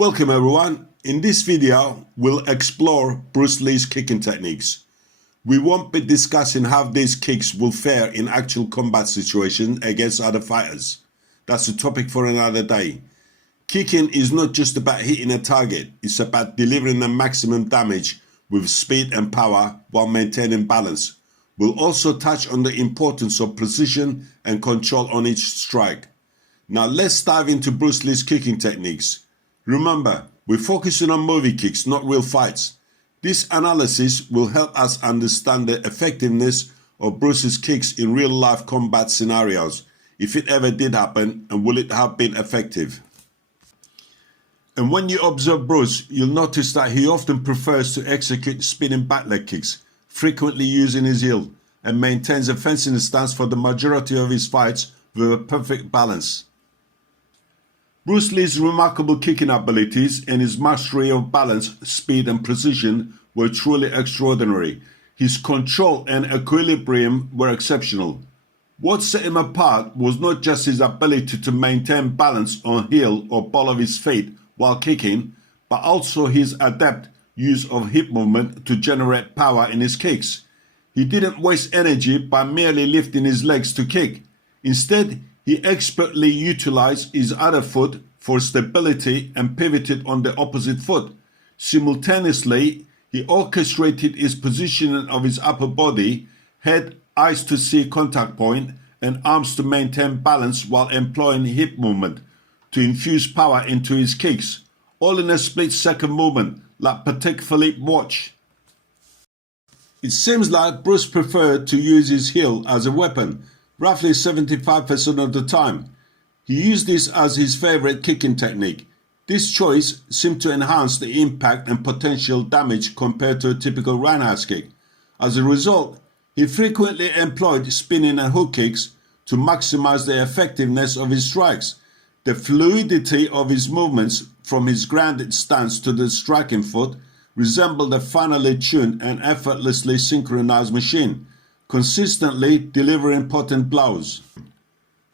Welcome everyone. In this video, we'll explore Bruce Lee's kicking techniques. We won't be discussing how these kicks will fare in actual combat situations against other fighters. That's a topic for another day. Kicking is not just about hitting a target, it's about delivering the maximum damage with speed and power while maintaining balance. We'll also touch on the importance of precision and control on each strike. Now let's dive into Bruce Lee's kicking techniques. Remember, we're focusing on movie kicks, not real fights. This analysis will help us understand the effectiveness of Bruce's kicks in real-life combat scenarios, if it ever did happen, and will it have been effective. And when you observe Bruce, you'll notice that he often prefers to execute spinning back leg kicks, frequently using his heel, and maintains a fencing stance for the majority of his fights with a perfect balance. Bruce Lee's remarkable kicking abilities and his mastery of balance, speed and precision were truly extraordinary. His control and equilibrium were exceptional. What set him apart was not just his ability to maintain balance on heel or ball of his feet while kicking, but also his adept use of hip movement to generate power in his kicks. He didn't waste energy by merely lifting his legs to kick. Instead, he expertly utilized his other foot for stability and pivoted on the opposite foot. Simultaneously, he orchestrated his positioning of his upper body, head, eyes to see contact point, and arms to maintain balance while employing hip movement to infuse power into his kicks, all in a split-second movement, like Patek Philippe watch. It seems like Bruce preferred to use his heel as a weapon, roughly 75% of the time. He used this as his favorite kicking technique. This choice seemed to enhance the impact and potential damage compared to a typical roundhouse kick. As a result, he frequently employed spinning and hook kicks to maximize the effectiveness of his strikes. The fluidity of his movements from his grounded stance to the striking foot resembled a finely tuned and effortlessly synchronized machine, consistently delivering potent blows.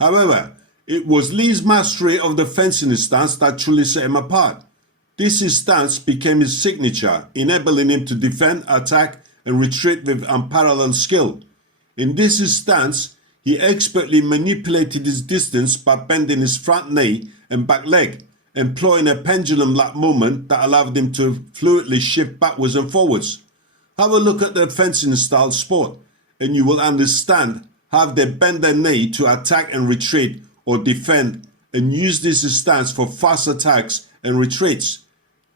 However, it was Lee's mastery of the fencing stance that truly set him apart. This stance became his signature, enabling him to defend, attack, and retreat with unparalleled skill. In this stance, he expertly manipulated his distance by bending his front knee and back leg, employing a pendulum-like movement that allowed him to fluidly shift backwards and forwards. Have a look at the fencing style sport, and you will understand how they bend their knee to attack and retreat or defend, and use this stance for fast attacks and retreats.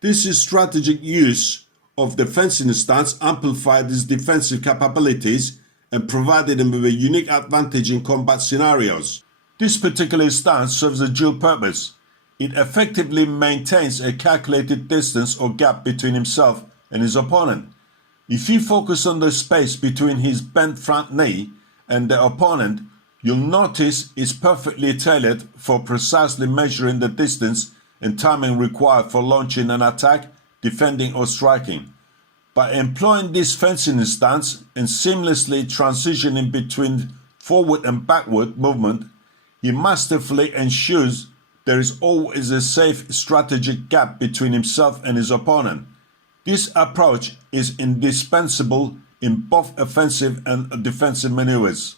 This strategic use of the fencing stance amplified his defensive capabilities and provided him with a unique advantage in combat scenarios. This particular stance serves a dual purpose. It effectively maintains a calculated distance or gap between himself and his opponent. If you focus on the space between his bent front knee and the opponent, you'll notice it's perfectly tailored for precisely measuring the distance and timing required for launching an attack, defending or striking. By employing this fencing stance and seamlessly transitioning between forward and backward movement, he masterfully ensures there is always a safe strategic gap between himself and his opponent. This approach is indispensable in both offensive and defensive maneuvers.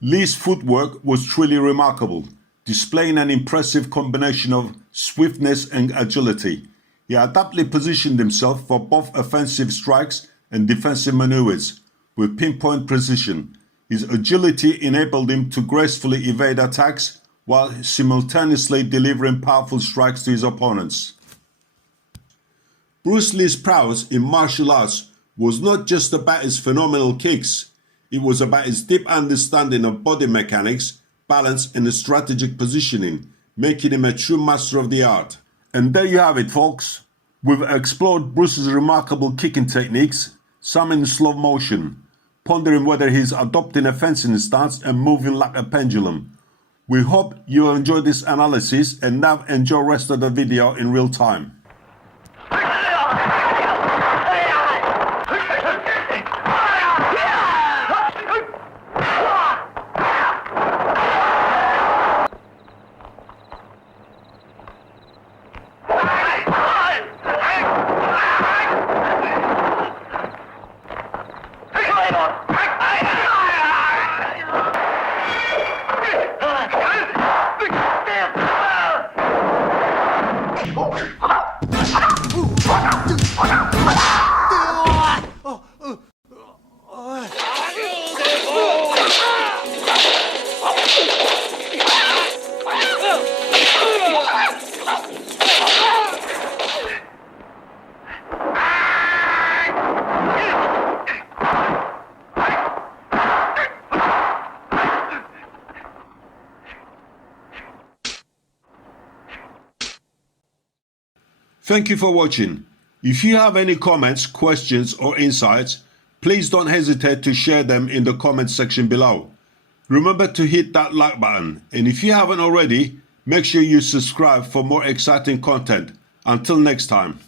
Lee's footwork was truly remarkable, displaying an impressive combination of swiftness and agility. He adaptly positioned himself for both offensive strikes and defensive maneuvers with pinpoint precision. His agility enabled him to gracefully evade attacks while simultaneously delivering powerful strikes to his opponents. Bruce Lee's prowess in martial arts was not just about his phenomenal kicks. It was about his deep understanding of body mechanics, balance, and strategic positioning, making him a true master of the art. And there you have it, folks. We've explored Bruce's remarkable kicking techniques, some in slow motion, pondering whether he's adopting a fencing stance and moving like a pendulum. We hope you enjoyed this analysis and now enjoy the rest of the video in real time. Thank you for watching. If you have any comments, questions or insights, please don't hesitate to share them in the comment section below. Remember to hit that like button, and if you haven't already, make sure you subscribe for more exciting content. Until next time.